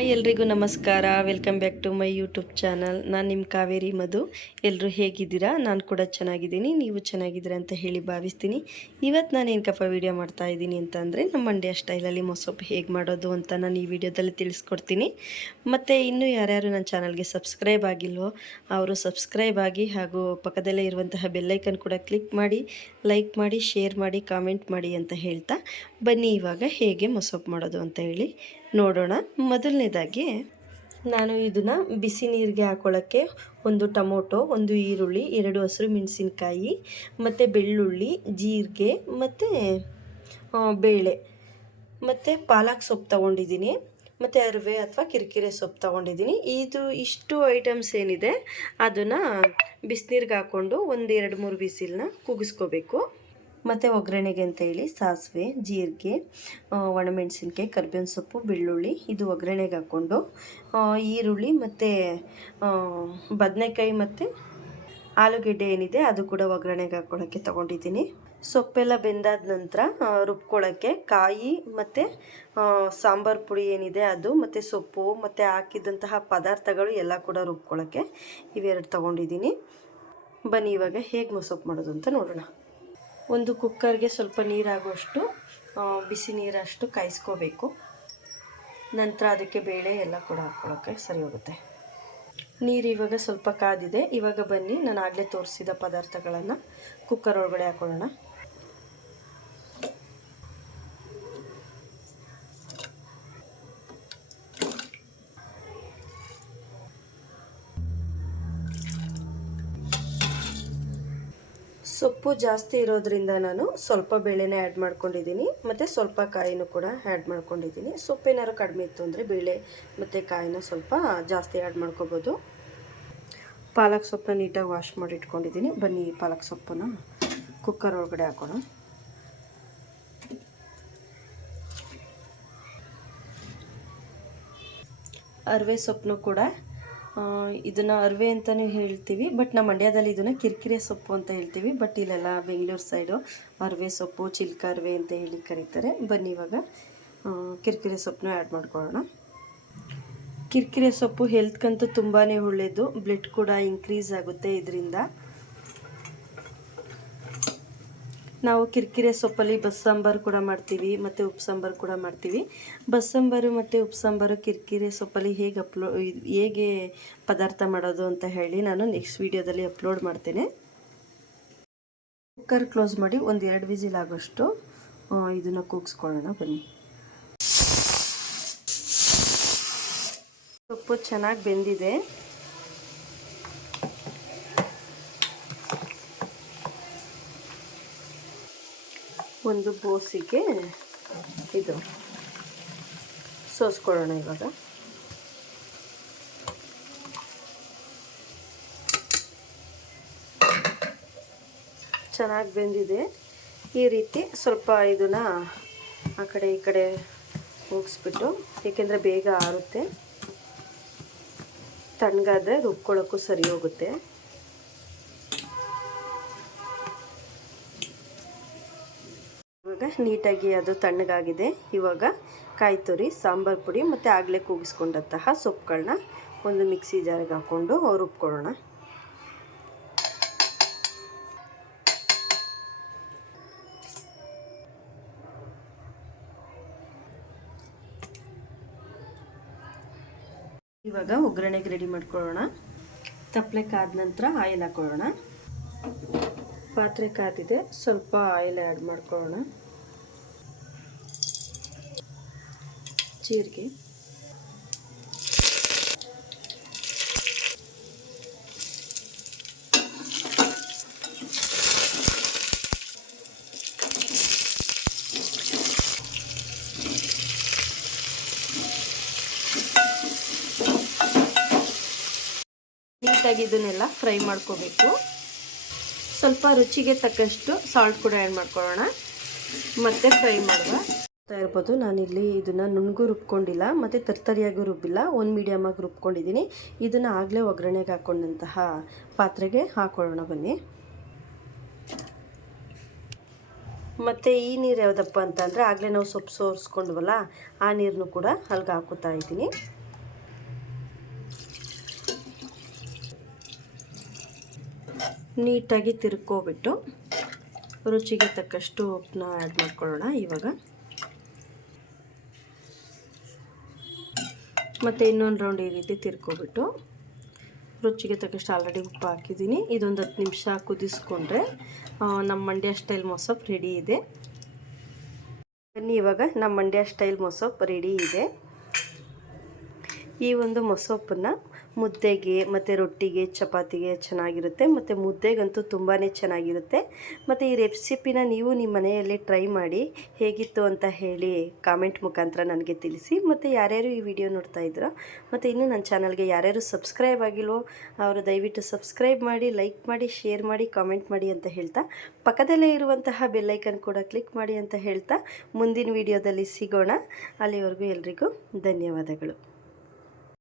Hi ಎಲ್ರಿಗೂ ನಮಸ್ಕಾರ. Welcome back to my YouTube channel ನಾನು ನಿಮ್ಮ ಕಾವೇರಿ ಮಧು. ಎಲ್ಲರೂ ಹೇಗಿದ್ದೀರಾ? ನಾನು ಕೂಡ ಚೆನ್ನಾಗಿದ್ದೀನಿ. ನೀವು ಚೆನ್ನಾಗಿದ್ದೀರಾ ಅಂತ ಹೇಳಿ ಭಾವಿಸ್ತೀನಿ. ಇವತ್ತು ನಾನು ಏನಕ್ಕಪ್ಪ ವೀಡಿಯೋ ಮಾಡ್ತಾ ಇದ್ದೀನಿ ಅಂತಂದರೆ ನಮ್ಮ ಮಂಡ್ಯ ಸ್ಟೈಲಲ್ಲಿ ಮೊಸೊಪ್ಪು ಹೇಗೆ ಮಾಡೋದು ಅಂತ ನಾನು ಈ ವಿಡಿಯೋದಲ್ಲಿ ತಿಳಿಸ್ಕೊಡ್ತೀನಿ. ಮತ್ತು ಇನ್ನೂ ಯಾರ್ಯಾರು ನನ್ನ ಚಾನಲ್ಗೆ ಸಬ್ಸ್ಕ್ರೈಬ್ ಆಗಿಲ್ವೋ, ಅವರು ಸಬ್ಸ್ಕ್ರೈಬ್ ಆಗಿ ಹಾಗೂ ಪಕ್ಕದಲ್ಲೇ ಇರುವಂತಹ ಬೆಲ್ಲೈಕನ್ ಕೂಡ ಕ್ಲಿಕ್ ಮಾಡಿ ಲೈಕ್ ಮಾಡಿ ಶೇರ್ ಮಾಡಿ ಕಾಮೆಂಟ್ ಮಾಡಿ ಅಂತ ಹೇಳ್ತಾ ಬನ್ನಿ ಇವಾಗ ಹೇಗೆ ಮೊಸೊಪ್ಪು ಮಾಡೋದು ಅಂತ ಹೇಳಿ. ನೋಡೋಣ. ಮೊದಲನೇದಾಗಿ ನಾನು ಇದನ್ನು ಬಿಸಿ ನೀರಿಗೆ ಹಾಕೊಳ್ಳೋಕ್ಕೆ ಒಂದು ಟೊಮೊಟೊ, ಒಂದು ಈರುಳ್ಳಿ, ಎರಡು ಹಸಿರು ಮೆಣಸಿನ್ಕಾಯಿ, ಮತ್ತು ಬೆಳ್ಳುಳ್ಳಿ, ಜೀರಿಗೆ, ಮತ್ತು ಬೇಳೆ, ಮತ್ತು ಪಾಲಕ್ ಸೊಪ್ಪು ತೊಗೊಂಡಿದ್ದೀನಿ, ಮತ್ತು ಅರಿವೆ ಅಥವಾ ಕಿರಿಕಿರೆ ಸೊಪ್ಪು ತೊಗೊಂಡಿದ್ದೀನಿ. ಇದು ಇಷ್ಟು ಐಟಮ್ಸ್ ಏನಿದೆ, ಅದನ್ನು ಬಿಸಿನೀರಿಗೆ ಹಾಕ್ಕೊಂಡು ಒಂದು ಎರಡು ಮೂರು ಬಿಸಿಲನ್ನ ಕೂಗಿಸ್ಕೋಬೇಕು ಮತ್ತು ಒಗ್ಗರಣೆಗೆ ಅಂತ ಹೇಳಿ ಸಾಸಿವೆ, ಜೀರಿಗೆ ಒಣಮೆಣಸಿನ್ಕಾಯಿ, ಕರ್ಬೇವಿನ ಸೊಪ್ಪು, ಬೆಳ್ಳುಳ್ಳಿ ಇದು ಒಗ್ಗರಣೆಗೆ ಹಾಕ್ಕೊಂಡು ಈರುಳ್ಳಿ ಮತ್ತು ಬದನೆಕಾಯಿ ಮತ್ತು ಆಲೂಗೆಡ್ಡೆ ಏನಿದೆ ಅದು ಕೂಡ ಒಗ್ಗರಣೆಗೆ ಹಾಕ್ಕೊಳ್ಳೋಕ್ಕೆ ತೊಗೊಂಡಿದ್ದೀನಿ. ಸೊಪ್ಪೆಲ್ಲ ಬೆಂದಾದ ನಂತರ ರುಬ್ಕೊಳ್ಳೋಕ್ಕೆ ಕಾಯಿ ಮತ್ತು ಸಾಂಬಾರು ಪುಡಿ ಏನಿದೆ ಅದು ಮತ್ತು ಸೊಪ್ಪು ಮತ್ತು ಹಾಕಿದಂತಹ ಪದಾರ್ಥಗಳು ಎಲ್ಲ ಕೂಡ ರುಬ್ಕೊಳ್ಳೋಕ್ಕೆ ಇವೆರಡು ತೊಗೊಂಡಿದ್ದೀನಿ. ಬನ್ನಿ ಇವಾಗ ಹೇಗೆ ಮೊಸೊಪ್ಪು ಮಾಡೋದು ಅಂತ ನೋಡೋಣ. ಒಂದು ಕುಕ್ಕರ್ಗೆ ಸ್ವಲ್ಪ ನೀರಾಗುವಷ್ಟು ಬಿಸಿ ನೀರಷ್ಟು ಕಾಯಿಸ್ಕೋಬೇಕು. ನಂತರ ಅದಕ್ಕೆ ಬೇಳೆ ಎಲ್ಲ ಕೂಡ ಹಾಕ್ಕೊಳ್ಳೋಕ್ಕೆ ಸರಿ ಹೋಗುತ್ತೆ. ನೀರು ಇವಾಗ ಸ್ವಲ್ಪ ಕಾದಿದೆ. ಇವಾಗ ಬನ್ನಿ, ನಾನು ಆಗಲೇ ತೋರಿಸಿದ ಪದಾರ್ಥಗಳನ್ನು ಕುಕ್ಕರ್ ಒಳಗಡೆ ಹಾಕೊಳ್ಳೋಣ. ಸೊಪ್ಪು ಜಾಸ್ತಿ ಇರೋದ್ರಿಂದ ನಾನು ಸ್ವಲ್ಪ ಬೇಳೆನೇ ಆ್ಯಡ್ ಮಾಡ್ಕೊಂಡಿದ್ದೀನಿ, ಮತ್ತು ಸ್ವಲ್ಪ ಕಾಯಿನೂ ಕೂಡ ಆ್ಯಡ್ ಮಾಡ್ಕೊಂಡಿದ್ದೀನಿ. ಸೊಪ್ಪೇನಾದ್ರು ಕಡಿಮೆ ಇತ್ತು ಅಂದರೆ ಬೇಳೆ ಮತ್ತು ಕಾಯಿನ ಸ್ವಲ್ಪ ಜಾಸ್ತಿ ಆ್ಯಡ್ ಮಾಡ್ಕೋಬೋದು. ಪಾಲಕ್ ಸೊಪ್ಪನ್ನ ನೀಟಾಗಿ ವಾಶ್ ಮಾಡಿ ಇಟ್ಕೊಂಡಿದ್ದೀನಿ. ಬನ್ನಿ ಪಾಲಕ್ ಸೊಪ್ಪನ್ನ ಕುಕ್ಕರ್ ಒಳಗಡೆ ಹಾಕೋಣ. ಅರಿವೆ ಸೊಪ್ಪನ್ನು ಕೂಡ ಇದನ್ನ ಅರಿವೆ ಅಂತಲೇ ಹೇಳ್ತೀವಿ, ಬಟ್ ನಮ್ಮ ಮಂಡ್ಯದಲ್ಲಿ ಇದನ್ನು ಕಿರಿಕಿರೆ ಸೊಪ್ಪು ಅಂತ ಹೇಳ್ತೀವಿ, ಬಟ್ ಇಲ್ಲೆಲ್ಲ ಬೆಂಗಳೂರು ಸೈಡು ಅರ್ವೆ ಸೊಪ್ಪು, ಚಿಲ್ಕ ಅರಿವೆ ಅಂತ ಹೇಳಿ ಕರೀತಾರೆ. ಬನ್ನಿ ಇವಾಗ ಕಿರಿಕಿರಿ ಸೊಪ್ಪನ್ನ ಆ್ಯಡ್ ಮಾಡ್ಕೊಳ್ಳೋಣ. ಕಿರಿಕಿರೆ ಸೊಪ್ಪು ಹೆಲ್ತ್ಗಂತೂ ತುಂಬಾ ಒಳ್ಳೆಯದು ಬ್ಲಡ್ ಕೂಡ ಇನ್ಕ್ರೀಸ್ ಆಗುತ್ತೆ ಇದರಿಂದ. ನಾವು ಕಿರಿಕಿರೆ ಸೊಪ್ಪಲ್ಲಿ ಬಸ್ಸಾಂಬಾರು ಕೂಡ ಮಾಡ್ತೀವಿ, ಮತ್ತು ಉಪ್ಸಾಂಬಾರು ಕೂಡ ಮಾಡ್ತೀವಿ. ಬಸ್ಸಾಂಬಾರು ಮತ್ತು ಉಪ್ಸಾಂಬಾರು ಕಿರಿಕಿರೆ ಸೊಪ್ಪಲ್ಲಿ ಹೇಗೆ ಅಪ್ಲೋ, ಹೇಗೆ ಪದಾರ್ಥ ಮಾಡೋದು ಅಂತ ಹೇಳಿ ನಾನು ನೆಕ್ಸ್ಟ್ ವೀಡಿಯೋದಲ್ಲಿ ಅಪ್ಲೋಡ್ ಮಾಡ್ತೇನೆ. ಕುಕ್ಕರ್ ಕ್ಲೋಸ್ ಮಾಡಿ ಒಂದು ಎರಡು ವಿಸಿಲ್ ಆಗೋಷ್ಟು ಇದನ್ನು ಕೂಗಿಸ್ಕೊಳ್ಳೋಣ, ಬನ್ನಿ. ಸೊಪ್ಪು ಚೆನ್ನಾಗಿ ಬೆಂದಿದೆ. ಒಂದು ಬೋಸಿಗೆ ಇದು ಸೋಸ್ಕೊಳ್ಳೋಣ ಇವಾಗ. ಚೆನ್ನಾಗಿ ಬೆಂದಿದೆ. ಈ ರೀತಿ ಸ್ವಲ್ಪ ಇದನ್ನು ಆ ಕಡೆ ಈ ಕಡೆ ಹೋಗಿಸ್ಬಿಟ್ಟು ಏಕೆಂದರೆ ಬೇಗ ಆರುತ್ತೆ. ತಣ್ಣಗಾದರೆ ರುಬ್ಕೊಳ್ಳೋಕ್ಕೂ ಸರಿ ಹೋಗುತ್ತೆ. ಇವಾಗ ನೀಟಾಗಿ ಅದು ತಣ್ಣಗಾಗಿದೆ. ಇವಾಗ ಕಾಯಿ ತುರಿ, ಸಾಂಬಾರು ಪುಡಿ ಮತ್ತು ಆಗಲೇ ಕೂಗಿಸ್ಕೊಂಡಂತಹ ಸೊಪ್ಪುಗಳನ್ನ ಒಂದು ಮಿಕ್ಸಿ ಜಾರಿಗೆ ಹಾಕ್ಕೊಂಡು ರುಬ್ಕೊಳ್ಳೋಣ. ಇವಾಗ ಒಗ್ಗರಣೆಗೆ ರೆಡಿ ಮಾಡ್ಕೊಳ್ಳೋಣ. ತಪ್ಪಲೆ ಕಾದ ನಂತರ ಆಯಿಲ್ ಹಾಕೊಳ್ಳೋಣ ಪಾತ್ರೆ ಕಾದಿದೆ, ಸ್ವಲ್ಪ ಆಯಿಲ್ ಆ್ಯಡ್ ಮಾಡ್ಕೊಳ್ಳೋಣ. ಜೀರಿಗೆ. ನೀಟಾಗಿ ಇದನ್ನೆಲ್ಲ ಫ್ರೈ ಮಾಡ್ಕೋಬೇಕು. ಸ್ವಲ್ಪ ರುಚಿಗೆ ತಕ್ಕಷ್ಟು ಸಾಲ್ಟ್ ಕೂಡ ಆ್ಯಡ್ ಮಾಡ್ಕೊಳ್ಳೋಣ. ಮತ್ತೆ ಫ್ರೈ ಮಾಡುವ. ಇರ್ಬೋದು. ನಾನಿಲ್ಲಿ ಇದನ್ನು ನುಣ್ಗೂ ರುಬ್ಕೊಂಡಿಲ್ಲ, ಮತ್ತು ತರ್ತರಿಯಾಗೂ ರುಬ್ಬಿಲ್ಲ. ಒಂದು ಮೀಡಿಯಮಾಗಿ ರುಬ್ಕೊಂಡಿದ್ದೀನಿ. ಇದನ್ನು ಆಗಲೇ ಒಗ್ಗರಣೆಗೆ ಹಾಕ್ಕೊಂಡಂತಹ ಪಾತ್ರೆಗೆ ಹಾಕೊಳ್ಳೋಣ ಬನ್ನಿ. ಮತ್ತು ಈ ನೀರು ಯಾವುದಪ್ಪ ಅಂತಂದರೆ ಆಗಲೇ ನಾವು ಸೊಪ್ಪು ಸೋರಿಸ್ಕೊಂಡ್ವಲ್ಲ, ಆ ನೀರನ್ನು ಕೂಡ ಅಲ್ಲಿಗೆ ಹಾಕೋತಾ ಇದ್ದೀನಿ. ನೀಟಾಗಿ ತಿರ್ಕೋಬಿಟ್ಟು ರುಚಿಗೆ ತಕ್ಕಷ್ಟು ಉಪ್ಪನ್ನ ಆ್ಯಡ್ ಮಾಡ್ಕೊಳ್ಳೋಣ ಇವಾಗ. ಮತ್ತು ಇನ್ನೊಂದು ರೌಂಡ್ ಈ ರೀತಿ ತಿರ್ಕೊಬಿಟ್ಟು ರುಚಿಗೆ ತಕ್ಕಷ್ಟು ಆಲ್ರೆಡಿ ಉಪ್ಪು ಹಾಕಿದ್ದೀನಿ. ಇದೊಂದು ಹತ್ತು ನಿಮಿಷ ಕುದಿಸ್ಕೊಂಡ್ರೆ ನಮ್ಮ ಮಂಡ್ಯ ಸ್ಟೈಲ್ ಮೊಸಪ್ ರೆಡಿ ಇದೆ. ಬನ್ನಿ, ಇವಾಗ ನಮ್ಮ ಮಂಡ್ಯ ಸ್ಟೈಲ್ ಮೊಸಪ್ ರೆಡಿ ಇದೆ. ಈ ಒಂದು ಮೊಸಪ್ಪನ್ನು ಮುದ್ದೆಗೆ ಮತ್ತು ರೊಟ್ಟಿಗೆ, ಚಪಾತಿಗೆ ಚೆನ್ನಾಗಿರುತ್ತೆ. ಮತ್ತು ಮುದ್ದೆಗಂತೂ ತುಂಬಾ ಚೆನ್ನಾಗಿರುತ್ತೆ. ಮತ್ತು ಈ ರೆಸಿಪಿನ ನೀವು ನಿಮ್ಮ ಮನೆಯಲ್ಲಿ ಟ್ರೈ ಮಾಡಿ ಹೇಗಿತ್ತು ಅಂತ ಹೇಳಿ ಕಾಮೆಂಟ್ ಮುಖಾಂತರ ನನಗೆ ತಿಳಿಸಿ. ಮತ್ತು ಯಾರ್ಯಾರು ಈ ವಿಡಿಯೋ ನೋಡ್ತಾ ಇದ್ದೀರೋ ಮತ್ತು ಇನ್ನೂ ನನ್ನ ಚಾನಲ್ಗೆ ಯಾರ್ಯಾರು ಸಬ್ಸ್ಕ್ರೈಬ್ ಆಗಿಲ್ವೋ, ಅವರು ದಯವಿಟ್ಟು ಸಬ್ಸ್ಕ್ರೈಬ್ ಮಾಡಿ, ಲೈಕ್ ಮಾಡಿ, ಶೇರ್ ಮಾಡಿ, ಕಾಮೆಂಟ್ ಮಾಡಿ ಅಂತ ಹೇಳ್ತಾ, ಪಕ್ಕದಲ್ಲೇ ಇರುವಂತಹ ಬೆಲ್ಲೈಕನ್ ಕೂಡ ಕ್ಲಿಕ್ ಮಾಡಿ ಅಂತ ಹೇಳ್ತಾ ಮುಂದಿನ ವಿಡಿಯೋದಲ್ಲಿ ಸಿಗೋಣ. ಅಲ್ಲಿವರೆಗೂ ಎಲ್ರಿಗೂ ಧನ್ಯವಾದಗಳು.